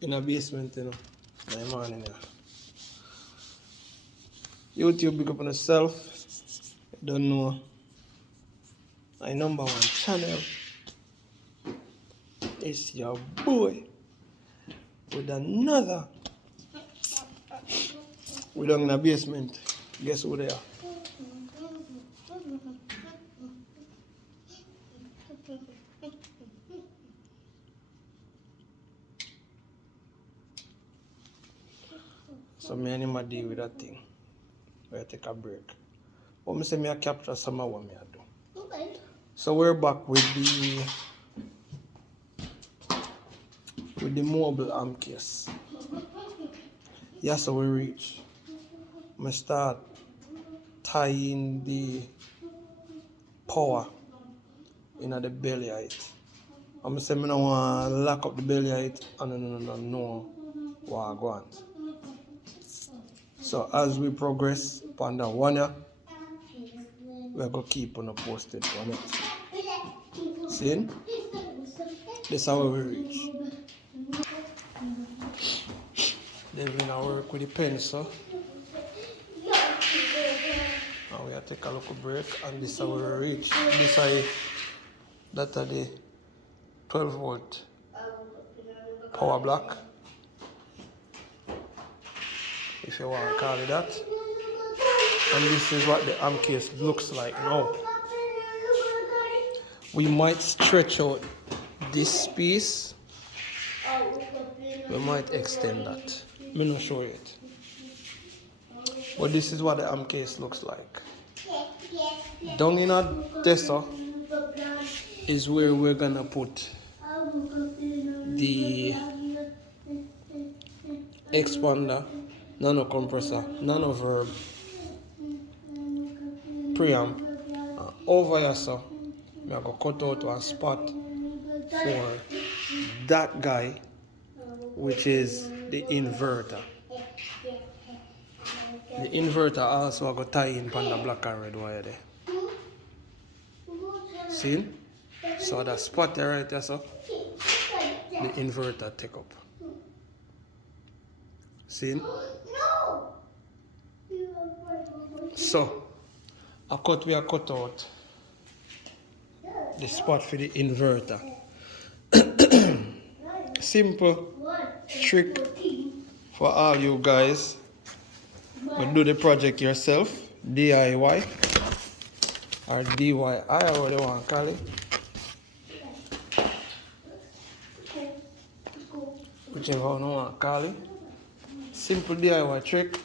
in a basement, my morning. YouTube, big up on yourself. Don't know. My number one channel is your boy with another. We down in a basement. Guess who they are? So me and him a deal with that thing. We take a break. But me say me a capture some of what me a do. Okay. So we're back with the mobile arm case. Yeah, so we reach. I start tying the power in the belly height. I'm saying I don't want to lock up the belly height and no what I want. So as we progress upon that one year, we're going to keep on posted on it. See? This is how we reach. Then we're going to work with the pencil. And we take a little break, and this is how we reach. This is that are the 12 volt power block, if you want to call it that. And this is what the arm case looks like now. We might stretch out this piece. We might extend that. I'm not sure yet. But this is what the arm case looks like. Down in our tester is where we're gonna put the expander, nano compressor, nano verb, preamp. Over here, so I'm gonna cut out one spot for that guy, which is the inverter. The inverter also I go tie in on the black and red wire there. See? So that spot there right there, so the inverter take up. See? So we cut out the spot for the inverter. Simple trick for all you guys who do the project yourself, DIY or DIY, or what you want to call it. Whichever one you want to call it. Simple DIY trick.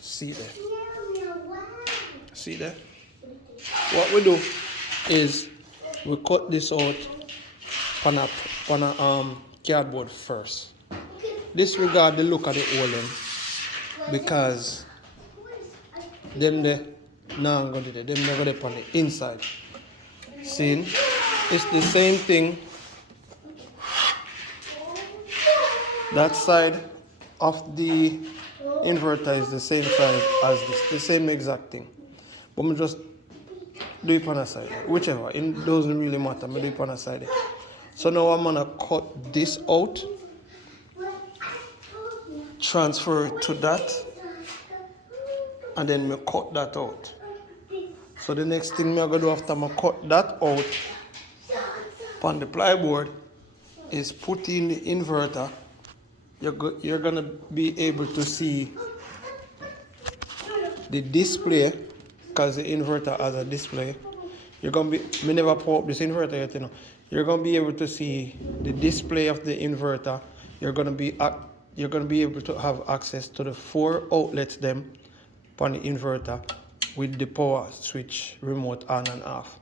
See there. See there? What we do is we cut this out on a cardboard first. Disregard the look of the oil because them there now I'm going to do them never there on the inside. See? It's the same thing. That side of the inverter is the same size as this, the same exact thing. But we just do it on the side, whichever. It doesn't really matter. I do it on the side. So now I'm gonna cut this out, transfer it to that, and then we cut that out. So the next thing I'm gonna do after I cut that out on the plyboard is put in the inverter. You're gonna be able to see the display because the inverter has a display. You're gonna be, me never pull up this inverter yet, you know. You're gonna be able to see the display of the inverter. You're gonna be able to have access to the 4 outlets them on the inverter with the power switch remote on and off.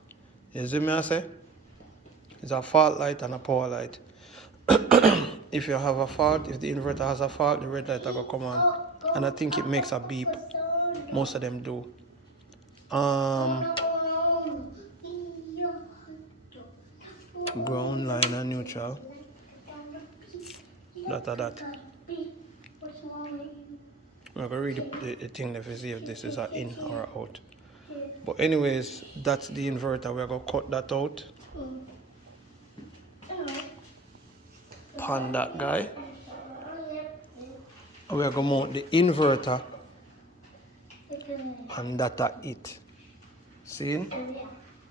You see me I say? It's a fault light and a power light. If you have a fault, if the inverter has a fault, the red light will come on. And I think it makes a beep. Most of them do. Ground, line and neutral. That. I'm going to read the thing to see if this is an in or out. But anyways, that's the inverter. We're going to cut that out. on that guy. And we are going to mount the inverter and that are it. See?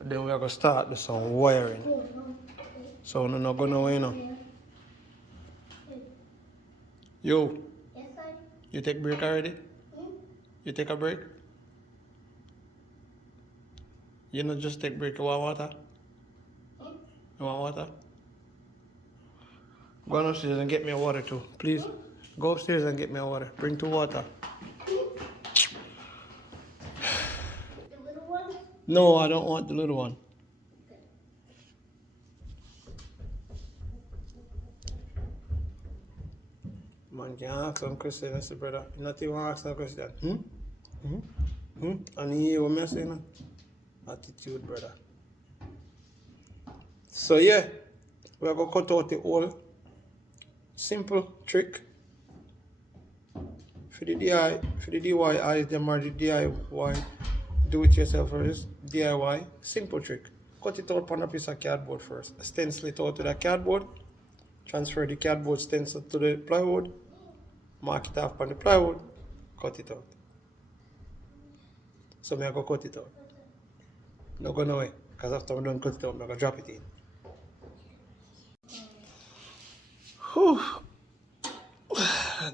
Then we are going to start with some wiring. So we're not going to, Yo. Yes, sir. You take break already? You take a break? You not just take break, you want water? You want water? Go on upstairs and get me a water too, please. Go upstairs and get me a water. Bring 2 water. The little one? No, I don't want the little one. Man, can I ask some question, Mr. Brother? You not even ask some question. And you hear what I'm saying? Attitude, brother. So yeah, we're going to cut out the whole simple trick. For the DIY, the DIY, do it yourself first, DIY, simple trick. Cut it out on a piece of cardboard first. Stencil it out to the cardboard. Transfer the cardboard stencil to the plywood. Mark it off on the plywood. Cut it out. So I'm going to cut it out. Not go nowhere, because after I'm done cut it out, I'm going to drop it in. Whew.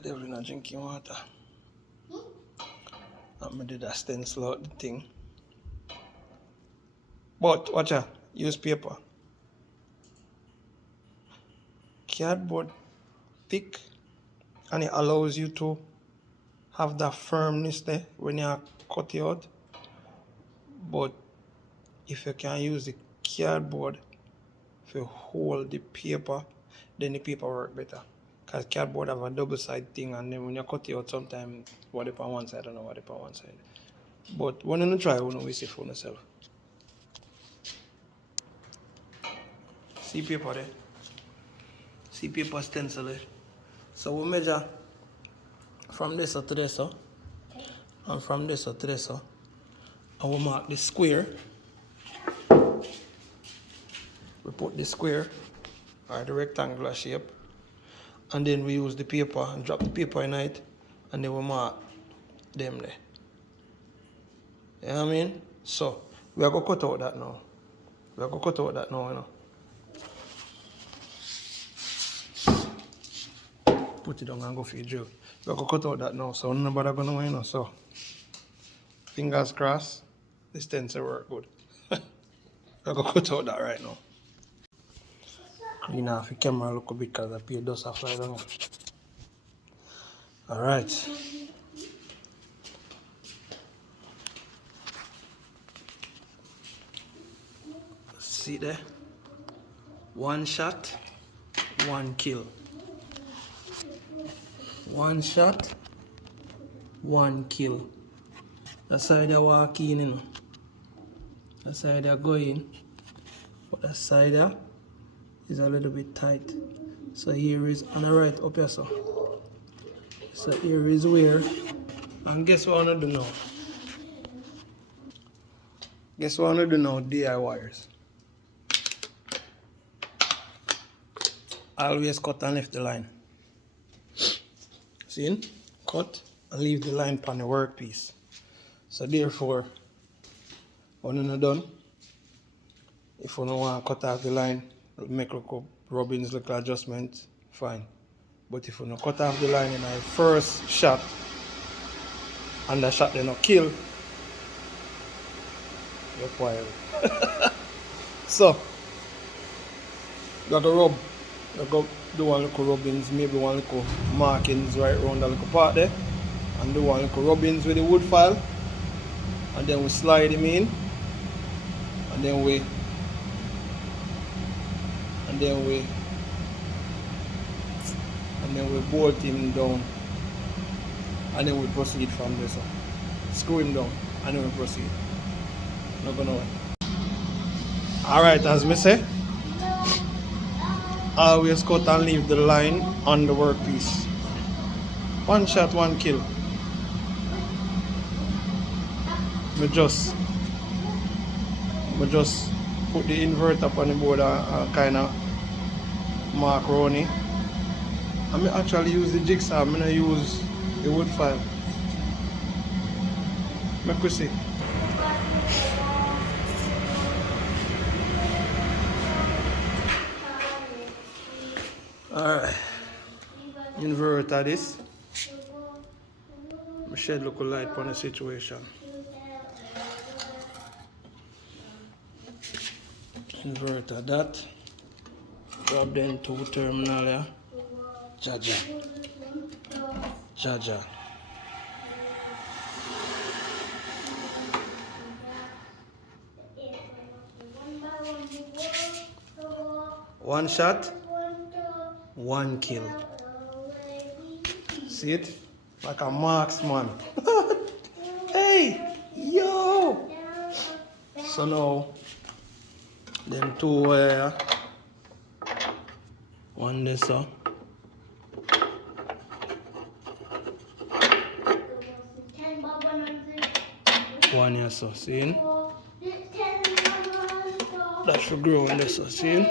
Devil not drinking water. I'm going to do that stencil out the thing. But watch out, use paper. Cardboard thick, and it allows you to have that firmness there when you cut it out. But if you can use the cardboard to hold the paper, then the paper work better. Because cardboard have a double side thing, and then when you cut it out, sometimes what it on one side and what it on one side. But when you try, you know we see for yourself. See paper there? See paper stencil there? So we measure from this to this, and from this to this, and we mark the square. We put the square or the rectangular shape, and then we use the paper and drop the paper in it, and then we mark them there. You know what I mean? So we are going to cut out that now. We are going to cut out that now, you know. Put it down and go for your drill. We are going to cut out that now, so nobody going to know, you know. So fingers crossed, the stencil work good. We are going to cut out that right now. Clean off the camera a little bit because I peel dust off right down. Alright. See there? 1 shot, 1 kill. 1 shot, 1 kill. That's how they walk in, you know. That's how they go in. But that side there is a little bit tight. So here is on the right up here, so. So here is where. And guess what I'm gonna do now? Guess what I'm gonna do now, DIYers? Always cut and leave the line. See? Cut and leave the line on the workpiece. So therefore, when you're done, if you don't want to cut off the line, make little rubbings, little adjustments, fine. But if you don't cut off the line in the first shot, and the shot they not kill, you're quiet. So, you got to rub. You go do one little rubbings, maybe one little markings right around the little part there, and do one little rubbings with the wood file, and then we slide him in, and then we bolt him down, and then we proceed from there. So screw him down, and then we proceed. Not gonna wait. Alright, as me say, always cut and leave the line on the workpiece. 1 shot, 1 kill. We just put the inverter up on the board and kind of mark around it, I actually use the jigsaw, I'm gonna use the wood file. Make we see. Alright. Inverter this. I shed look light on the situation. Inverter that. Grab them two terminal here. Jaja. Jaja. One shot, one kill. See it? Like a marksman. Hey, yo! So now, them two one this so. One here so, see? That should grow in this so, see?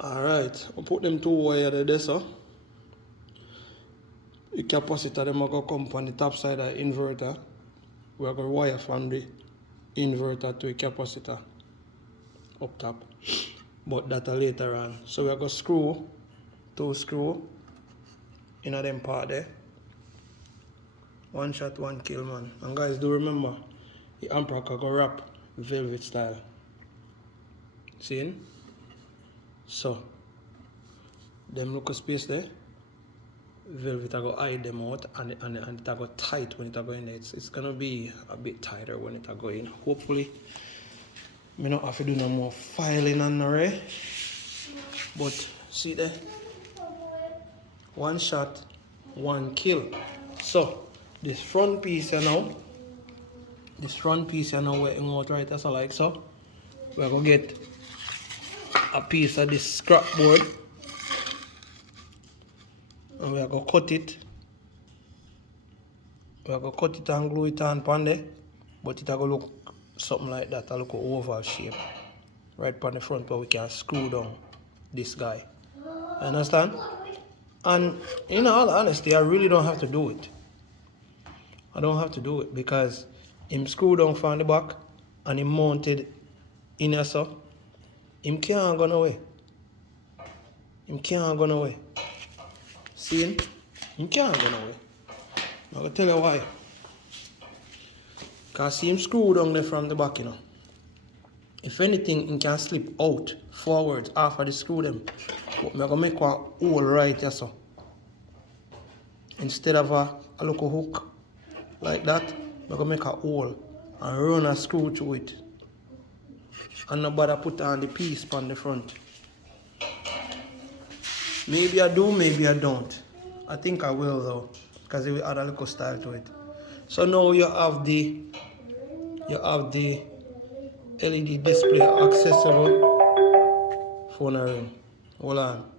Alright, I'll put them two wire there so. The capacitor them are going to come on the top side of the inverter. We are going to wire from the inverter to the capacitor up top. But that later on. So we are going to screw two screw in them part there. One shot, one kill, man. And guys, do remember the amper can go wrap velvet style. See? So them look a space there. Velvet I go hide them out and it go tight when it go in there. It's gonna be a bit tighter when it go in. Hopefully me not have to do no more filing on the array. But see there? One shot, one kill. So this front piece here now. This front piece here now waiting out right as I like so. We're gonna get a piece of this scrap board. And we are going to cut it. We are going to cut it and glue it on there. But it will look something like that. It'll look an oval shape. Right on the front where we can screw down this guy. Understand? And in all honesty, I really don't have to do it. I don't have to do it because him screw down from the back and him mounted in here so. Him can't go away. Him can't go away. See him? Him can't go away. I'm going to tell you why. Because see him screw down there from the back, you know. If anything, he can slip out forwards after the screw them. But I'm going to make one hole right here so. Instead of a little hook like that, I'm going to make a hole and run a screw through it. And nobody put on the piece on the front. Maybe I do, maybe I don't. I think I will though, because it will add a little style to it. So now you have the LED display accessible phone ring. Hold on.